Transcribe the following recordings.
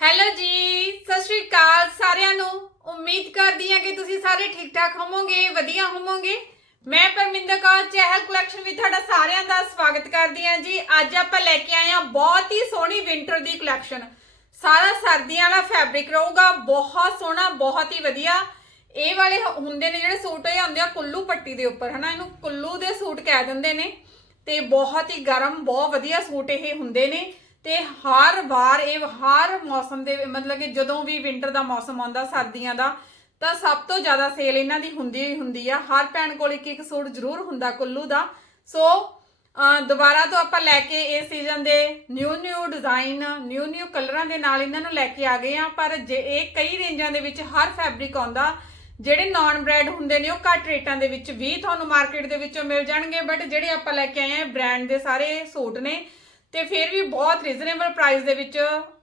Hello ਜੀ, ਸਤਿ ਸ਼੍ਰੀ ਅਕਾਲ ਸਾਰਿਆਂ ਨੂੰ। ਉਮੀਦ ਕਰਦੀ ਹਾਂ ਕਿ ਤੁਸੀਂ ਸਾਰੇ ਠੀਕ ਠਾਕ ਹੋਵੋਗੇ, ਵਧੀਆ ਹੋਵੋਗੇ। ਮੈਂ ਪਰਮਿੰਦਰ ਕੌਰ, ਚਹਿਲ ਕਲੈਕਸ਼ਨ ਵਿੱਚ ਤੁਹਾਡਾ ਸਾਰਿਆਂ ਦਾ ਸਵਾਗਤ ਕਰਦੀ ਹਾਂ ਜੀ। ਅੱਜ ਆਪਾਂ ਲੈ ਕੇ ਆਏ ਹਾਂ ਬਹੁਤ ਹੀ ਸੋਹਣੀ ਵਿੰਟਰ ਦੀ ਕਲੈਕਸ਼ਨ ਸਾਰਾ ਸਰਦੀਆਂ ਵਾਲਾ ਫੈਬਰਿਕ ਰਹੂਗਾ, ਬਹੁਤ ਸੋਹਣਾ, ਬਹੁਤ ਹੀ ਵਧੀਆ। ਇਹ ਵਾਲੇ ਹੁੰਦੇ ਨੇ ਜਿਹੜੇ ਸੂਟ, ਇਹ ਹੁੰਦੇ ਆ ਕੁੱਲੂ ਪੱਟੀ ਦੇ ਉੱਪਰ, ਹਨਾ? ਇਹਨੂੰ ਕੁੱਲੂ ਦੇ ਸੂਟ ਕਹਿ ਦਿੰਦੇ ਨੇ। ਤੇ ਬਹੁਤ ਹੀ ਗਰਮ, ਬਹੁਤ ਵਧੀਆ ਸੂਟ ਇਹ ਹੁੰਦੇ ਨੇ। ਤੇ ਹਰ ਵਾਰ ਇਹ ਹਰ ਮੌਸਮ ਦੇ ਮਤਲਬ ਕਿ ਜਦੋਂ ਵੀ ਵਿੰਟਰ ਦਾ ਮੌਸਮ ਆਉਂਦਾ, ਸਰਦੀਆਂ ਦਾ, ਤਾਂ ਸਭ ਤੋਂ ਜ਼ਿਆਦਾ ਸੇਲ ਇਹਨਾਂ ਦੀ ਹੁੰਦੀ ਹੀ ਹੁੰਦੀ ਆ। ਹਰ ਭੈਣ ਕੋਲ ਇੱਕ ਇੱਕ ਸੂਟ ਜ਼ਰੂਰ ਹੁੰਦਾ ਕੁੱਲੂ ਦਾ। ਸੋ ਦੁਬਾਰਾ ਤੋਂ ਆਪਾਂ ਲੈ ਕੇ ਇਸ ਸੀਜ਼ਨ ਦੇ new new design new new ਕਲਰਾਂ ਦੇ ਨਾਲ ਇਹਨਾਂ ਨੂੰ ਲੈ ਕੇ ਆ ਗਏ ਆ ਪਰ ਜੇ ਇਹ ਕਈ ਰੇਂਜਾਂ ਦੇ ਵਿੱਚ ਹਰ ਫੈਬਰਿਕ ਆਉਂਦਾ, ਜਿਹੜੇ ਨਾਨ ਬ੍ਰੈਂਡ ਹੁੰਦੇ ਨੇ, ਉਹ ਘੱਟ ਰੇਟਾਂ ਦੇ ਵਿੱਚ ਵੀ ਤੁਹਾਨੂੰ ਮਾਰਕੀਟ ਦੇ ਵਿੱਚੋਂ ਮਿਲ ਜਾਣਗੇ। ਬਟ ਜਿਹੜੇ ਆਪਾਂ ਲੈ ਕੇ ਆਏ ਆ ਬ੍ਰਾਂਡ ਦੇ ਸਾਰੇ ਸੂਟ ਨੇ ਤੇ ਫਿਰ ਵੀ ਬਹੁਤ ਰੀਜ਼ਨੇਬਲ ਪ੍ਰਾਈਸ ਦੇ ਵਿੱਚ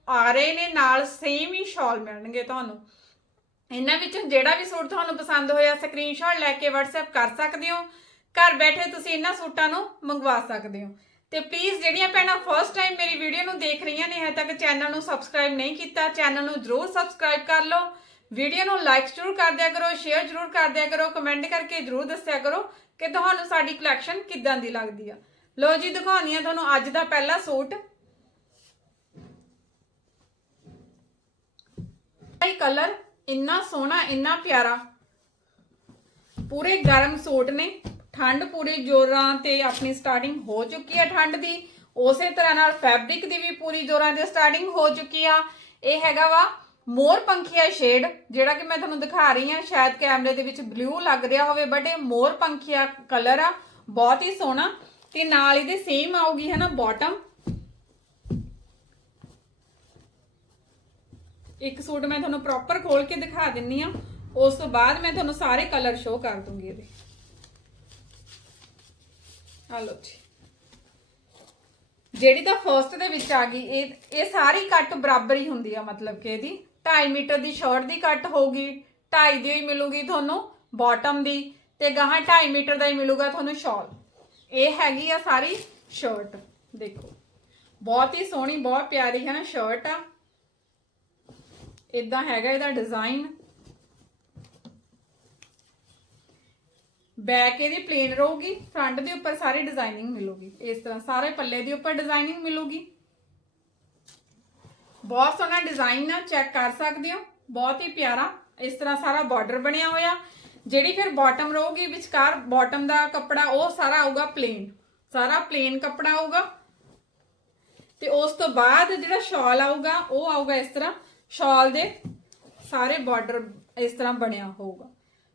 ਆ ਰਹੇ ਨੇ, ਨਾਲ ਸੇਮ ਹੀ ਸ਼ਾਲ ਮਿਲਣਗੇ ਤੁਹਾਨੂੰ। ਇਹਨਾਂ ਵਿੱਚੋਂ ਜਿਹੜਾ ਵੀ ਸੂਟ ਤੁਹਾਨੂੰ ਪਸੰਦ ਹੋਇਆ ਸਕਰੀਨਸ਼ਾਟ ਲੈ ਕੇ WhatsApp ਕਰ ਸਕਦੇ ਹੋ। ਘਰ ਬੈਠੇ ਤੁਸੀਂ ਇਹਨਾਂ ਸੂਟਾਂ ਨੂੰ ਮੰਗਵਾ ਸਕਦੇ ਹੋ। ਤੇ ਪਲੀਜ਼ ਜਿਹੜੀਆਂ ਭੈਣਾਂ ਫਰਸਟ ਟਾਈਮ ਮੇਰੀ ਵੀਡੀਓ ਨੂੰ ਦੇਖ ਰਹੀਆਂ ਨੇ, ਹਜੇ ਤੱਕ ਚੈਨਲ ਨੂੰ ਸਬਸਕ੍ਰਾਈਬ ਨਹੀਂ ਕੀਤਾ ਚੈਨਲ ਨੂੰ ਜਰੂਰ ਸਬਸਕ੍ਰਾਈਬ ਕਰ ਲਓ। ਵੀਡੀਓ ਨੂੰ ਲਾਈਕ ਜ਼ਰੂਰ ਕਰ ਦਿਆ ਕਰੋ ਸ਼ੇਅਰ ਜ਼ਰੂਰ ਕਰ ਦਿਆ ਕਰੋ ਕਮੈਂਟ ਕਰਕੇ ਜ਼ਰੂਰ ਦੱਸਿਆ ਕਰੋ ਕਿ ਤੁਹਾਨੂੰ ਸਾਡੀ ਕਲੈਕਸ਼ਨ ਕਿੱਦਾਂ ਦੀ ਲੱਗਦੀ ਆ। ਲੋ ਜੀ, ਦਿਖਾਉਣੀ ਆ ਤੁਹਾਨੂੰ ਅੱਜ ਦਾ ਪਹਿਲਾ ਸੂਟ। ਇਹ ਕਲਰ ਇੰਨਾ ਸੋਹਣਾ, ਇੰਨਾ ਪਿਆਰਾ। ਪੂਰੇ ਗਰਮ ਸੂਟ ਨੇ। ਠੰਡ ਪੂਰੇ ਜੋਰਾਂ ਤੇ ਆਪਣੀ ਸਟਾਰਟਿੰਗ ਹੋ ਚੁੱਕੀ ਹੈ ਠੰਡ ਦੀ। ਉਸੇ ਤਰ੍ਹਾਂ ਨਾਲ ਫੈਬਰਿਕ ਦੀ ਵੀ ਪੂਰੀ ਜੋਰਾਂ ਤੇ ਸਟਾਰਟਿੰਗ ਹੋ ਚੁੱਕੀ ਆ। ਇਹ ਹੈਗਾ ਵਾ ਮੋਰ ਪੰਖੀਆ ਸ਼ੇਡ ਜਿਹੜਾ ਕਿ ਮੈਂ ਤੁਹਾਨੂੰ ਦਿਖਾ ਰਹੀ ਹਾਂ ਸ਼ਾਇਦ ਕੈਮਰੇ ਦੇ ਵਿੱਚ ਬਲੂ ਲੱਗ ਰਿਹਾ ਹੋਵੇ ਬਟ ਇਹ ਮੋਰ ਪੰਖੀਆ ਕਲਰ ਆ। ਬਹੁਤ ਹੀ ਸੋਹਣਾ। ਤੇ ਨਾਲ ਇਹਦੇ ਸੇਮ ਆਊਗੀ ਹੈ ਨਾ ਬਾਟਮ ਇੱਕ ਸੂਟ ਮੈਂ ਤੁਹਾਨੂੰ ਪ੍ਰੋਪਰ ਖੋਲ ਕੇ ਦਿਖਾ ਦਿੰਨੀ ਆ। ਉਸ ਤੋਂ ਬਾਅਦ ਮੈਂ ਤੁਹਾਨੂੰ ਸਾਰੇ ਕਲਰ ਸ਼ੋ ਕਰ ਦੂੰਗੀ ਇਹਦੇ। ਆ ਲਓ ਜੀ। ਜਿਹੜੀ ਤਾਂ ਫਰਸਟ ਦੇ ਵਿੱਚ ਆ ਗਈ, ਇਹ ਇਹ ਸਾਰੀ ਕੱਟ ਬਰਾਬਰ ਹੀ ਹੁੰਦੀ ਆ, ਮਤਲਬ ਕਿ ਇਹਦੀ। 2.5 ਮੀਟਰ ਦੀ ਸ਼ਰਟ ਦੀ ਕੱਟ ਹੋਊਗੀ 2.5 ਦੀ ਹੀ ਮਿਲੂਗੀ ਤੁਹਾਨੂੰ ਬਾਟਮ ਦੀ, ਤੇ ਗਾਹਾਂ 2.5 ਮੀਟਰ ਦਾ ਹੀ ਮਿਲੂਗਾ ਤੁਹਾਨੂੰ ਸ਼ਾਲ ਇਹ ਹੈਗੀ ਆ ਸਾਰੀ ਸ਼ਰਟ ਦੇਖੋ, ਬਹੁਤ ਹੀ ਸੋਹਣੀ, ਬਹੁਤ ਪਿਆਰੀ ਹੈ ਨਾ ਸ਼ਰਟ ਆ। ਇਦਾਂ ਹੈਗਾ ਇਹਦਾ ਡਿਜ਼ਾਈਨ ਬੈਕ ਇਹਦੀ ਪਲੇਨ ਰਹੂਗੀ ਫਰੰਟ ਦੇ ਉੱਪਰ ਸਾਰੀ ਡਿਜ਼ਾਈਨਿੰਗ ਮਿਲੂਗੀ। ਇਸ ਤਰ੍ਹਾਂ ਸਾਰੇ ਪੱਲੇ ਦੇ ਉੱਪਰ ਡਿਜ਼ਾਈਨਿੰਗ ਮਿਲੂਗੀ। ਬਹੁਤ ਸੋਹਣਾ ਡਿਜ਼ਾਈਨ ਆ ਚੈੱਕ ਕਰ ਸਕਦੇ ਹੋ। ਬਹੁਤ ਹੀ ਪਿਆਰਾ, ਇਸ ਤਰ੍ਹਾਂ ਸਾਰਾ ਬਾਰਡਰ ਬਣਿਆ ਹੋਇਆ। ਜਿਹੜੀ ਫਿਰ ਬਾਟਮ ਰਹੂਗੀ, ਵਿਚਕਾਰ ਬਾਟਮ ਦਾ ਕੱਪੜਾ, ਉਹ ਸਾਰਾ ਆਊਗਾ ਪਲੇਨ ਸਾਰਾ ਪਲੇਨ ਕੱਪੜਾ ਆਊਗਾ। ਤੇ ਉਸ ਤੋਂ ਬਾਅਦ ਜਿਹੜਾ ਸ਼ਾਲ ਆਊਗਾ, ਉਹ ਆਊਗਾ ਇਸ ਤਰ੍ਹਾਂ। ਸ਼ਾਲ ਦੇ ਸਾਰੇ ਬਾਰਡਰ ਇਸ ਤਰ੍ਹਾਂ ਬਣਿਆ ਹੋਊਗਾ।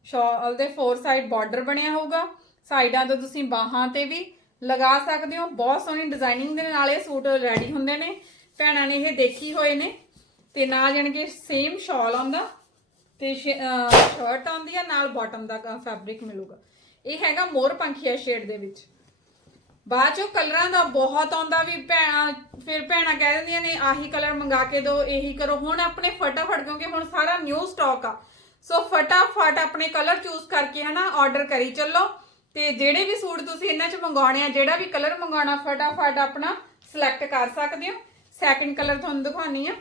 ਸ਼ਾਲ ਦੇ ਫੋਰ ਸਾਈਡ ਬਾਰਡਰ ਬਣਿਆ ਹੋਊਗਾ। ਸਾਈਡਾਂ ਤੋਂ ਤੁਸੀਂ ਬਾਹਾਂ ਤੇ ਵੀ ਲਗਾ ਸਕਦੇ ਹੋ। ਬਹੁਤ ਸੋਹਣੀ ਡਿਜ਼ਾਈਨਿੰਗ ਦੇ ਨਾਲ ਇਹ ਸੂਟ ਰੈਡੀ ਹੁੰਦੇ ਨੇ। ਭੈਣਾਂ ਨੇ ਇਹ ਦੇਖੀ ਹੋਏ ਨੇ। ਤੇ ਨਾਲ ਜਾਣਗੇ ਸੇਮ ਸ਼ਾਲ ਆਉਂਦਾ। ਤੇ ਸ਼ਰਟ ਆਉਂਦੀ ਆ, ਨਾਲ ਬਾਟਮ ਦਾ ਫੈਬਰਿਕ ਮਿਲੂਗਾ। ਇਹ ਹੈਗਾ ਮੋਰ ਪੰਖੀਆ ਸ਼ੇਡ ਦੇ ਵਿੱਚ। ਬਾਅਦ ਚੋਂ ਕਲਰਾਂ ਦਾ ਬਹੁਤ ਆਉਂਦਾ ਵੀ ਭੈਣਾਂ ਫਿਰ ਭੈਣਾਂ ਕਹਿ ਦਿੰਦੀਆਂ ਨੇ, ਆਹੀ ਕਲਰ ਮੰਗਾ ਕੇ ਦਿਓ ਇਹੀ ਕਰੋ। ਹੁਣ ਆਪਣੇ ਫਟਾਫਟ, ਕਿਉਂਕਿ ਹੁਣ ਸਾਰਾ ਨਿਊ ਸਟਾਕ ਆ। ਸੋ ਫਟਾਫਟ ਆਪਣੇ ਕਲਰ ਚੂਜ਼ ਕਰਕੇ ਹਨਾ ਆਰਡਰ ਕਰੀ ਚੱਲੋ। ਤੇ ਜਿਹੜੇ ਵੀ ਸੂਟ ਤੁਸੀਂ ਇਹਨਾਂ ਚ ਮੰਗਾਉਣੇ ਆ, ਜਿਹੜਾ ਵੀ ਕਲਰ ਮੰਗਾਉਣਾ ਫਟਾਫਟ ਆਪਣਾ ਸਿਲੈਕਟ ਕਰ ਸਕਦੇ ਹੋ। ਸੈਕਿੰਡ ਕਲਰ ਤੁਹਾਨੂੰ ਦਿਖਾਉਣੀ ਆ।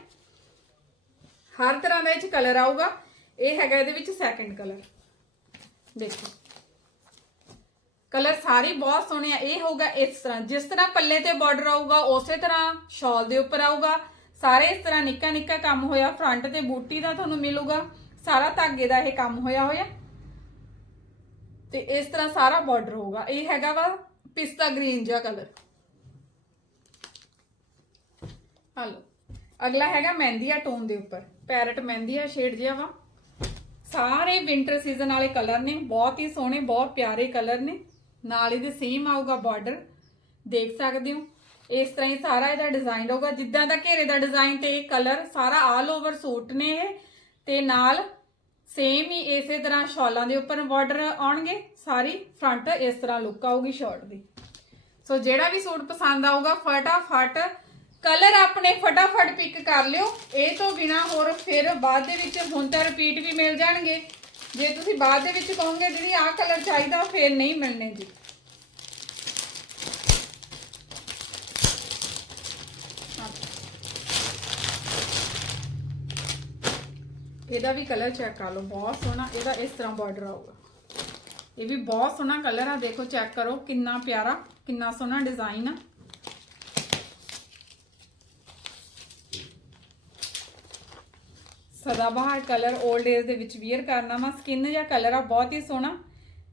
ਹਰ ਤਰ੍ਹਾਂ ਦਾ ਇਹ ਚ ਕਲਰ ਆਊਗਾ। ਇਹ ਹੈਗਾ ਇਹਦੇ ਵਿੱਚ ਸੈਕਿੰਡ ਕਲਰ ਦੇਖੋ। ਕਲਰ ਸਾਰੇ ਬਹੁਤ ਸੋਹਣੇ ਆ। ਇਹ ਹੋਊਗਾ ਇਸ ਤਰ੍ਹਾਂ। ਜਿਸ ਤਰ੍ਹਾਂ ਪੱਲੇ ਤੇ ਬਾਰਡਰ ਆਊਗਾ, ਉਸੇ ਤਰ੍ਹਾਂ ਸ਼ਾਲ ਦੇ ਉੱਪਰ ਆਊਗਾ। ਸਾਰੇ ਇਸ ਤਰ੍ਹਾਂ ਨਿੱਕਾ ਨਿੱਕਾ ਕੰਮ ਹੋਇਆ। ਫਰੰਟ ਤੇ ਬੂਟੀ ਦਾ ਤੁਹਾਨੂੰ ਮਿਲੂਗਾ। ਸਾਰਾ ਧਾਗੇ ਦਾ ਇਹ ਕੰਮ ਹੋਇਆ ਹੋਇਆ। ਤੇ ਇਸ ਤਰ੍ਹਾਂ ਸਾਰਾ ਬਾਰਡਰ ਹੋਊਗਾ। ਇਹ ਹੈਗਾ ਵਾ ਪਿਸਤਾ ਗ੍ਰੀਨ ਜਿਹਾ ਕਲਰ ਹਲੋ। ਅਗਲਾ ਹੈਗਾ ਮਹਿੰਦੀਆ ਟੋਨ ਦੇ ਉੱਪਰ। ਪੈਰਟ ਮਹਿੰਦੀਆ ਸ਼ੇਡ ਜਿਹਾ ਵਾ। ਸਾਰੇ ਵਿంటర్ ਸੀਜ਼ਨ ਵਾਲੇ ਕਲਰ ਨੇ, ਬਹੁਤ ਹੀ ਸੋਹਣੇ, ਬਹੁਤ ਪਿਆਰੇ ਕਲਰ ਨੇ। ਨਾਲ ਇਹਦੇ ਸੇਮ ਆਊਗਾ ਬਾਰਡਰ ਦੇਖ ਸਕਦੇ ਹੋ। ਇਸ ਤਰ੍ਹਾਂ ਹੀ ਸਾਰਾ ਇਹਦਾ ਡਿਜ਼ਾਈਨ ਹੋਊਗਾ। ਜਿੱਦਾਂ ਦਾ ਘੇਰੇ ਦਾ ਡਿਜ਼ਾਈਨ ਤੇ ਇਹ ਕਲਰ ਸਾਰਾ ਆਲ ਓਵਰ ਸੂਟ ਨੇ ਇਹ। ਤੇ ਨਾਲ ਸੇਮ ਹੀ ਇਸੇ ਤਰ੍ਹਾਂ ਸ਼ਾਲਾਂ ਦੇ ਉੱਪਰ ਬਾਰਡਰ ਆਉਣਗੇ। ਸਾਰੀ ਫਰੰਟ ਇਸ ਤਰ੍ਹਾਂ ਲੁੱਕ ਆਊਗੀ ਸ਼ਰਟ ਦੀ। ਸੋ ਜਿਹੜਾ ਵੀ ਸੂਟ ਪਸੰਦ ਆਊਗਾ, ਫਟਾਫਟ ਕਲਰ ਆਪਣੇ ਫਟਾਫਟ ਪਿਕ ਕਰ ਲਿਓ। ਇਹ ਤੋਂ ਬਿਨਾ ਹੋਰ ਫਿਰ ਬਾਅਦ ਦੇ ਵਿੱਚ ਹੁਣ ਤਾਂ ਰਿਪੀਟ ਵੀ ਮਿਲ ਜਾਣਗੇ। ਜੇ ਤੁਸੀਂ ਬਾਅਦ ਦੇ ਵਿੱਚ ਕਹੋਗੇ, ਦੀਦੀ, ਆਹ ਕਲਰ ਚਾਹੀਦਾ ਫਿਰ ਨਹੀਂ ਮਿਲਣੇ ਜੀ। ਇਹਦਾ ਵੀ ਕਲਰ ਚੈੱਕ ਕਰ ਲਓ। ਬਹੁਤ ਸੋਹਣਾ ਇਹਦਾ ਇਸ ਤਰ੍ਹਾਂ ਬਾਰਡਰ ਆਊਗਾ। ਇਹ ਵੀ ਬਹੁਤ ਸੋਹਣਾ ਕਲਰ ਆ। ਦੇਖੋ ਚੈੱਕ ਕਰੋ ਕਿੰਨਾ ਪਿਆਰਾ, ਕਿੰਨਾ ਸੋਹਣਾ ਡਿਜ਼ਾਈਨ ਆ। ਸਦਾਬਹਾਰ ਕਲਰ 올ਡ ਏਜ ਦੇ ਵਿੱਚ ਵੀਅਰ ਕਰਨਾ ਵਾ। ਸਕਿਨ ਜਾਂ ਕਲਰ ਆ, ਬਹੁਤ ਹੀ ਸੋਹਣਾ।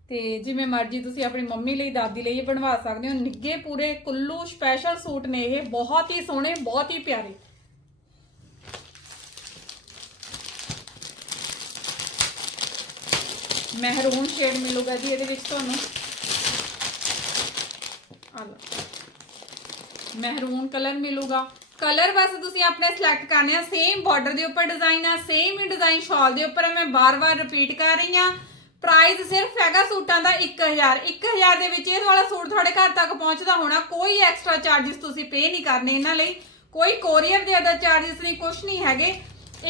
ਤੇ ਜਿਵੇਂ ਮਰਜ਼ੀ ਤੁਸੀਂ ਆਪਣੀ ਮੰਮੀ ਲਈ, ਦਾਦੀ ਲਈ ਇਹ ਬਣਵਾ ਸਕਦੇ ਹੋ। ਨਿੱਗੇ ਪੂਰੇ, ਕੁੱਲੂ ਸਪੈਸ਼ਲ ਸੂਟ ਨੇ ਇਹ। ਬਹੁਤ ਹੀ ਸੋਹਣੇ, ਬਹੁਤ ਹੀ ਪਿਆਰੇ। ਮਹਿਰੂਨ ਸ਼ੇਡ ਮਿਲੂਗਾ ਜੀ ਇਹਦੇ ਵਿੱਚ ਤੁਹਾਨੂੰ। ਆ ਲਓ। ਮਹਿਰੂਨ ਕਲਰ ਮਿਲੂਗਾ। ਕਲਰ ਬਸ ਤੁਸੀਂ ਆਪਣੇ ਸਿਲੈਕਟ ਕਰਨੇ ਆ। ਸੇਮ ਬਾਰਡਰ ਦੇ ਉੱਪਰ ਡਿਜ਼ਾਈਨ ਆ ਸੇਮ ਹੀ ਡਿਜ਼ਾਈਨ ਸ਼ਾਲ ਦੇ ਉੱਪਰ ਮੈਂ ਬਾਰ-ਬਾਰ ਰਿਪੀਟ ਕਰ ਰਹੀ ਆ ਪ੍ਰਾਈਜ਼ ਸਿਰਫ ਹੈਗਾ ਸੂਟਾਂ ਦਾ 1000 1000 ਦੇ ਵਿੱਚ ਇਹ ਵਾਲਾ ਸੂਟ ਤੁਹਾਡੇ ਘਰ ਤੱਕ ਪਹੁੰਚਦਾ ਹੋਣਾ। ਕੋਈ ਐਕਸਟਰਾ ਚਾਰजेस ਤੁਸੀਂ ਪੇ ਨਹੀਂ ਕਰਨੇ ਇਹਨਾਂ ਲਈ। ਕੋਈ ਕੋਰੀਅਰ ਦੇ ਅਦਰ ਚਾਰजेस ਨਹੀਂ ਕੁਝ ਨਹੀਂ ਹੈਗੇ।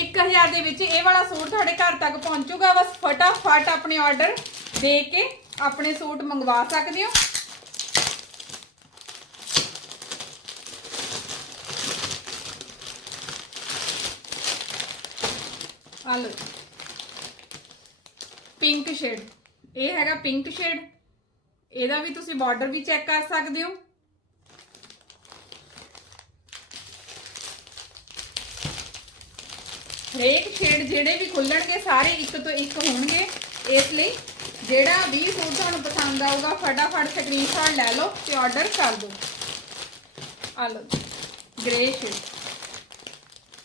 1000 ਦੇ ਵਿੱਚ ਇਹ ਵਾਲਾ ਸੂਟ ਤੁਹਾਡੇ ਘਰ ਤੱਕ ਪਹੁੰਚੂਗਾ। ਬਸ ਫਟਾਫਟ ਆਪਣੇ ਆਰਡਰ ਦੇ ਕੇ ਆਪਣੇ ਸੂਟ ਮੰਗਵਾ ਸਕਦੇ ਹੋ। ਆ ਲਓ ਪਿੰਕ ਸ਼ੇਡ ਇਹ ਹੈਗਾ ਪਿੰਕ ਸ਼ੇਡ ਇਹਦਾ ਵੀ ਤੁਸੀਂ ਬਾਰਡਰ ਵੀ ਚੈੱਕ ਕਰ ਸਕਦੇ ਹੋ। ਹਰੇਕ ਸ਼ੇਡ ਜਿਹੜੇ ਵੀ ਖੁੱਲਣਗੇ, ਸਾਰੇ ਇੱਕ ਤੋਂ ਇੱਕ ਹੋਣਗੇ। ਇਸ ਲਈ ਜਿਹੜਾ ਵੀ ਸੂਟ ਤੁਹਾਨੂੰ ਪਸੰਦ ਆਊਗਾ, ਫਟਾਫਟ ਸਕਰੀਨਸ਼ਾਟ ਲੈ ਲਓ ਤੇ ਆਰਡਰ ਕਰ ਦਿਓ। ਆ ਲਓ ਗ੍ਰੇ ਸ਼ੇਡ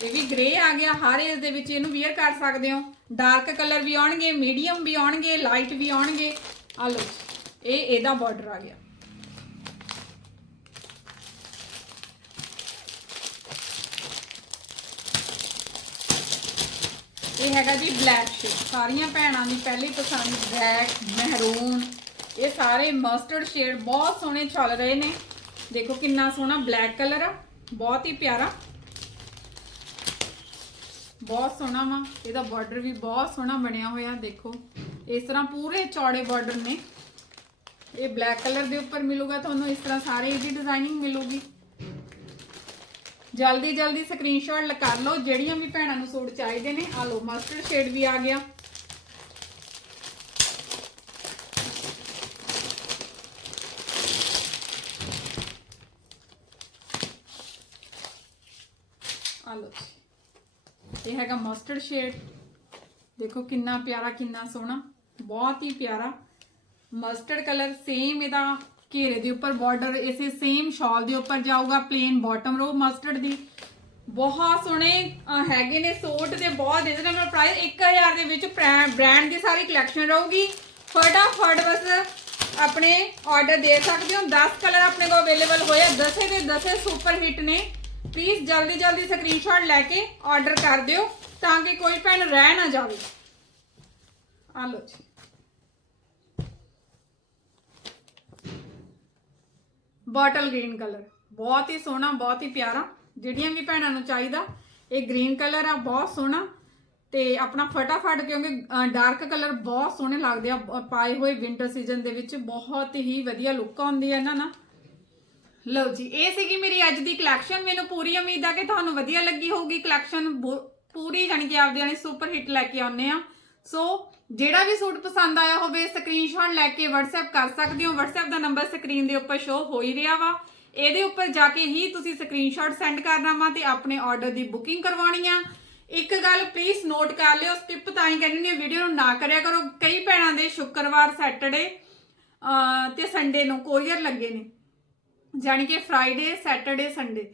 ਇਹ ਵੀ ਗ੍ਰੇ ਆ ਗਿਆ, ਹਰ ਏਜ ਦੇ ਵਿੱਚ ਇਹਨੂੰ ਵੀਅਰ ਕਰ ਸਕਦੇ ਹੋ। ਡਾਰਕ ਕਲਰ ਵੀ ਆਉਣਗੇ ਮੀਡੀਅਮ ਵੀ ਆਉਣਗੇ ਲਾਈਟ ਵੀ ਆਉਣਗੇ। ਆ ਲਓ ਇਹ ਇਹਦਾ ਬਾਰਡਰ ਆ ਗਿਆ। ਇਹ ਹੈਗਾ ਜੀ ਬਲੈਕ ਸ਼ੇਡ ਸਾਰੀਆਂ ਭੈਣਾਂ ਦੀ ਪਹਿਲੀ ਪਸੰਦ ਬਲੈਕ ਮਹਿਰੂਨ ਇਹ ਸਾਰੇ ਮਸਟਰਡ ਸ਼ੇਡ ਬਹੁਤ ਸੋਹਣੇ ਚੱਲ ਰਹੇ ਨੇ। ਦੇਖੋ ਕਿੰਨਾ ਸੋਹਣਾ ਬਲੈਕ ਕਲਰ ਆ, ਬਹੁਤ ਹੀ ਪਿਆਰਾ। ਬਹੁਤ ਸੋਹਣਾ ਵਾ। ਇਹਦਾ ਬਾਰਡਰ ਵੀ ਬਹੁਤ ਸੋਹਣਾ ਬਣਿਆ ਹੋਇਆ, ਦੇਖੋ। ਇਸ ਤਰ੍ਹਾਂ ਪੂਰੇ ਚੌੜੇ ਬਾਰਡਰ ਨੇ। ਇਹ ਬਲੈਕ ਕਲਰ ਦੇ ਉੱਪਰ ਮਿਲੂਗਾ, ਤੁਹਾਨੂੰ ਇਸ ਤਰ੍ਹਾਂ ਸਾਰੇ ਇਹਦੀ ਡਿਜ਼ਾਈਨਿੰਗ ਮਿਲੂਗੀ। ਜਲਦੀ ਜਲਦੀ ਸਕਰੀਨਸ਼ਾਟ ਲਗਾ ਲਓ, ਜਿਹੜੀਆਂ ਵੀ ਭੈਣਾਂ ਨੂੰ ਸੂਟ ਚਾਹੀਦੇ ਨੇ। ਆ ਲਓ ਮਸਟਰਡ ਸ਼ੇਡ ਵੀ ਆ ਗਿਆ ਆ ਲਓ ਜੀ। ਇਹ ਹੈਗਾ ਮਸਟਰਡ ਸ਼ੇਡ ਦੇਖੋ ਕਿੰਨਾ ਪਿਆਰਾ, ਕਿੰਨਾ ਸੋਹਣਾ, ਬਹੁਤ ਹੀ ਪਿਆਰਾ। ਮਸਟਰਡ ਕਲਰ ਸੇਮ ਇਹਦਾ ਘੇਰੇ ਦੇ ਉੱਪਰ ਬਾਰਡਰ ਇਸੇ ਸੇਮ ਸ਼ਾਲ ਦੇ ਉੱਪਰ ਜਾਊਗਾ ਪਲੇਨ ਬਾਟਮ ਰੋ ਮਸਟਰਡ ਦੀ। ਬਹੁਤ ਸੋਹਣੇ ਹੈਗੇ ਨੇ ਸੋਟ ਦੇ ਬਹੁਤ ਰੀਜ਼ਨੇਬਲ ਪ੍ਰਾਈਸ 1000 ਦੇ ਵਿੱਚ ਬ੍ਰਾਂਡ ਦੀ ਸਾਰੀ ਕਲੈਕਸ਼ਨ ਰਹੂਗੀ। ਫਟਾਫਟ ਬਸ ਆਪਣੇ ਆਰਡਰ ਦੇ ਸਕਦੇ ਹੋ। 10 ਕਲਰ ਆਪਣੇ ਕੋਲ ਅਵੇਲੇਬਲ ਹੋਏ ਆ। 10 ਦੇ 10 ਸੁਪਰ ਹਿੱਟ ਨੇ। ਪਲੀਜ਼ ਜਲਦੀ ਜਲਦੀ ਸਕਰੀਨਸ਼ਾਟ ਲੈ ਕੇ ਆਰਡਰ ਕਰ ਦਿਓ ਤਾਂ ਕਿ ਕੋਈ ਭੈਣ ਰਹਿ ਨਾ ਜਾਵੇ। ਆ ਲਓ ਜੀ। ਬੋਟਲ ਗ੍ਰੀਨ ਕਲਰ ਬਹੁਤ ਹੀ ਸੋਹਣਾ, ਬਹੁਤ ਹੀ ਪਿਆਰਾ। ਜਿਹੜੀਆਂ ਵੀ ਭੈਣਾਂ ਨੂੰ ਚਾਹੀਦਾ, ਇਹ ਗ੍ਰੀਨ ਕਲਰ ਆ, ਬਹੁਤ ਸੋਹਣਾ। ਤੇ ਆਪਣਾ ਫਟਾਫਟ, ਕਿਉਂਕਿ ਡਾਰਕ ਕਲਰ ਬਹੁਤ ਸੋਹਣੇ ਲੱਗਦੇ ਆ ਪਾਏ ਹੋਏ ਵਿੰਟਰ ਸੀਜ਼ਨ ਦੇ ਵਿੱਚ। ਬਹੁਤ ਹੀ ਵਧੀਆ ਲੁੱਕ ਆਉਂਦੀ ਹੈ ਇਹਨਾਂ ਨਾਲ। ਲਓ ਜੀ, ਇਹ ਸੀਗੀ ਮੇਰੀ ਅੱਜ ਦੀ ਕਲੈਕਸ਼ਨ ਮੈਨੂੰ ਪੂਰੀ ਉਮੀਦ ਆ ਕਿ ਤੁਹਾਨੂੰ ਵਧੀਆ ਲੱਗੀ ਹੋਊਗੀ। ਕਲੈਕਸ਼ਨ ਪੂਰੀ ਜਾਣੀ ਕਿ ਆਪਦੇ ਵਾਲੀ ਸੁਪਰ ਹਿੱਟ ਲੈ ਕੇ ਆਉਨੇ ਆ। ਸੋ ਜਿਹੜਾ ਵੀ ਸੂਟ ਪਸੰਦ ਆਇਆ ਹੋਵੇ ਸਕਰੀਨਸ਼ਾਟ ਲੈ ਕੇ WhatsApp ਕਰ ਸਕਦੇ ਹੋ। WhatsApp ਦਾ ਨੰਬਰ ਸਕਰੀਨ ਦੇ ਉੱਪਰ ਸ਼ੋ ਹੋ ਹੀ ਰਿਹਾ ਵਾ। ਇਹਦੇ ਉੱਪਰ ਜਾ ਕੇ ਹੀ ਤੁਸੀਂ ਸਕਰੀਨਸ਼ਾਟ ਸੈਂਡ ਕਰਨਾ ਵਾ ਤੇ ਆਪਣੇ ਆਰਡਰ ਦੀ ਬੁਕਿੰਗ ਕਰਵਾਉਣੀ ਆ। ਇੱਕ ਗੱਲ ਪਲੀਜ਼ ਨੋਟ ਕਰ ਲਿਓ ਸਕਿਪ ਤਾਂ ਹੀ ਕਰਨੀ ਹੈ ਵੀਡੀਓ ਨੂੰ ਨਾ ਕਰਿਆ ਕਰੋ। ਕਈ ਭੈਣਾਂ ਦੇ ਸ਼ੁੱਕਰਵਾਰ ਸੈਟਰਡੇ ਤੇ ਸੰਡੇ ਨੂੰ ਕੋਰੀਅਰ ਲੱਗੇ ਨੇ। ਜਾਣੀ ਕਿ ਫਰਾਈਡੇ ਸੈਟਰਡੇ ਸੰਡੇ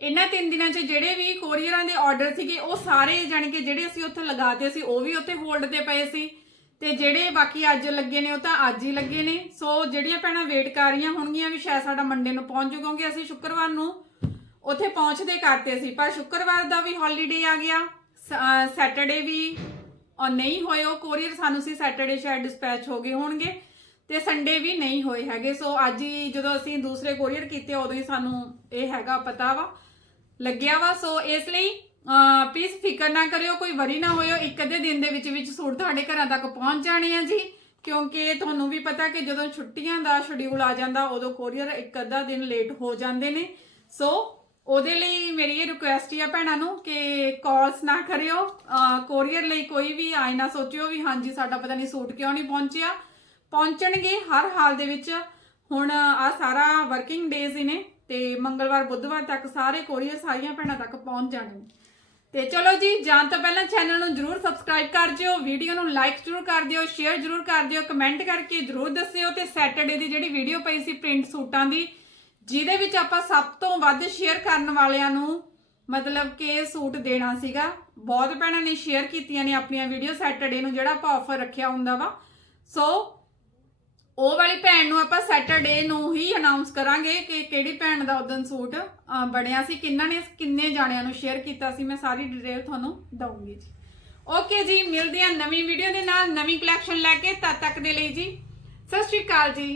ਇਹਨਾਂ ਤਿੰਨ ਦਿਨਾਂ 'ਚ ਜਿਹੜੇ ਵੀ ਕੋਰੀਅਰਾਂ ਦੇ ਆਰਡਰ ਸੀਗੇ, ਉਹ ਸਾਰੇ ਜਾਣੀ ਕਿ ਜਿਹੜੇ ਅਸੀਂ ਉੱਥੇ ਲਗਾਤੇ ਸੀ, ਉਹ ਵੀ ਉੱਥੇ ਹੋਲਡ ਤੇ ਪਏ ਸੀ। ਤੇ ਜਿਹੜੇ ਬਾਕੀ ਅੱਜ ਲੱਗੇ ਨੇ, ਉਹ ਤਾਂ ਅੱਜ ਹੀ ਲੱਗੇ ਨੇ। ਸੋ ਜਿਹੜੀਆਂ ਭੈਣਾਂ ਵੇਟ ਕਰ ਰਹੀਆਂ ਹੋਣਗੀਆਂ, ਵੀ ਸ਼ਾਇਦ ਸਾਡਾ ਮੰਡੇ ਨੂੰ ਪਹੁੰਚ ਜੂ ਅਸੀਂ ਸ਼ੁੱਕਰਵਾਰ ਨੂੰ ਉੱਥੇ ਪਹੁੰਚਦੇ ਕਰਤੇ ਸੀ। ਪਰ ਸ਼ੁੱਕਰਵਾਰ ਦਾ ਵੀ ਹੌਲੀਡੇ ਆ ਗਿਆ। ਸੈਟਰਡੇ ਵੀ ਔਰ ਨਹੀਂ ਹੋਏ, ਉਹ ਕੋਰੀਅਰ ਸਾਨੂੰ ਸੀ ਸੈਟਰਡੇ ਸ਼ਾਇਦ ਡਿਸਪੈਚ ਹੋ ਗਏ ਹੋਣਗੇ। ਤੇ ਸੰਡੇ ਵੀ ਨਹੀਂ ਹੋਏ ਹੈਗੇ। ਸੋ ਅੱਜ ਹੀ ਜਦੋਂ ਅਸੀਂ ਦੂਸਰੇ ਕੋਰੀਅਰ ਕੀਤੇ, ਉਦੋਂ ਹੀ ਸਾਨੂੰ ਇਹ ਹੈਗਾ ਪਤਾ ਵਾ, ਲੱਗਿਆ ਵਾ। ਸੋ ਇਸ ਲਈ ਪਲੀਜ਼ ਫਿਕਰ ਨਾ ਕਰਿਓ, ਕੋਈ ਵਰੀ ਨਾ ਹੋਇਓ। ਇੱਕ ਅੱਧੇ ਦਿਨ ਦੇ ਵਿੱਚ ਵਿੱਚ ਸੂਟ ਤੁਹਾਡੇ ਘਰਾਂ ਤੱਕ ਪਹੁੰਚ ਜਾਣੇ ਆ ਜੀ। ਕਿਉਂਕਿ ਤੁਹਾਨੂੰ ਵੀ ਪਤਾ ਕਿ ਜਦੋਂ ਛੁੱਟੀਆਂ ਦਾ ਸ਼ਡਿਊਲ ਆ ਜਾਂਦਾ, ਉਦੋਂ ਕੋਰੀਅਰ ਇੱਕ ਅੱਧਾ ਦਿਨ ਲੇਟ ਹੋ ਜਾਂਦੇ ਨੇ। ਸੋ ਉਹਦੇ ਲਈ ਮੇਰੀ ਇਹ ਰਿਕੁਐਸਟ ਹੀ ਆ ਭੈਣਾਂ ਨੂੰ ਕਿ ਕਾਲਸ ਨਾ ਕਰਿਓ। ਕੋਰੀਅਰ ਲਈ ਕੋਈ ਵੀ, ਆਏ ਨਾ ਸੋਚਿਓ ਵੀ, ਹਾਂਜੀ, ਸਾਡਾ ਪਤਾ ਨਹੀਂ ਸੂਟ ਕਿਉਂ ਨਹੀਂ ਪਹੁੰਚਿਆ। ਪਹੁੰਚਣਗੇ ਹਰ ਹਾਲ ਦੇ ਵਿੱਚ। ਹੁਣ ਆ ਸਾਰਾ ਵਰਕਿੰਗ ਡੇਜ਼ ਹੀ ਨੇ ਤੇ ਮੰਗਲਵਾਰ, ਬੁੱਧਵਾਰ ਤੱਕ ਸਾਰੇ ਕੋਰੀਅਰ ਸਾਰੀਆਂ ਭੈਣਾਂ ਤੱਕ ਪਹੁੰਚ ਜਾਣਗੇ। ਤੇ ਚਲੋ ਜੀ, ਜਾਣ ਤੋਂ ਪਹਿਲਾਂ ਚੈਨਲ ਨੂੰ ਜਰੂਰ ਸਬਸਕ੍ਰਾਈਬ ਕਰ ਦਿਓ ਵੀਡੀਓ ਨੂੰ ਲਾਈਕ ਜਰੂਰ ਕਰ ਦਿਓ ਸ਼ੇਅਰ ਜਰੂਰ ਕਰ ਦਿਓ ਕਮੈਂਟ ਕਰਕੇ ਜਰੂਰ ਦੱਸਿਓ ਤੇ ਸੈਟਰਡੇ ਦੀ ਜਿਹੜੀ ਵੀਡੀਓ ਪਈ ਸੀ ਪ੍ਰਿੰਟ ਸੂਟਾਂ ਦੀ, ਜਿਹਦੇ ਵਿੱਚ ਆਪਾਂ ਸਭ ਤੋਂ ਵੱਧ ਸ਼ੇਅਰ ਕਰਨ ਵਾਲਿਆਂ ਨੂੰ ਮਤਲਬ ਕਿ ਸੂਟ ਦੇਣਾ ਸੀਗਾ। ਬਹੁਤ ਭੈਣਾਂ ਨੇ ਸ਼ੇਅਰ ਕੀਤੀਆਂ ਨੇ ਆਪਣੀਆਂ ਵੀਡੀਓ ਸੈਟਰਡੇ ਨੂੰ ਜਿਹੜਾ ਆਪਾਂ ਆਫਰ ਰੱਖਿਆ ਹੁੰਦਾ ਵਾ। ਸੋ ਉਹ ਵਾਲੀ ਭੈਣ ਨੂੰ ਆਪਾਂ ਸੈਟਰਡੇ ਨੂੰ ਹੀ ਅਨਾਉਂਸ ਕਰਾਂਗੇ ਕਿ ਕਿਹੜੀ ਭੈਣ ਦਾ ਉਦੋਂ ਸੂਟ ਅਹ, ਬਣਿਆ ਸੀ ਕਿੰਨਾਂ ਨੇ ਕਿੰਨੇ ਜਾਣਿਆਂ ਨੂੰ ਸ਼ੇਅਰ ਕੀਤਾ ਸੀ ਮੈਂ ਸਾਰੀ ਡਿਟੇਲ ਤੁਹਾਨੂੰ ਦਊਂਗੀ ਜੀ। ਓਕੇ ਜੀ ਮਿਲਦੇ ਹਾਂ ਨਵੀਂ ਵੀਡੀਓ ਦੇ ਨਾਲ ਨਵੀਂ ਕਲੈਕਸ਼ਨ ਲੈ ਕੇ ਤਦ ਤੱਕ ਦੇ ਲਈ ਜੀ। ਸਤਿ ਸ਼੍ਰੀ ਅਕਾਲ ਜੀ।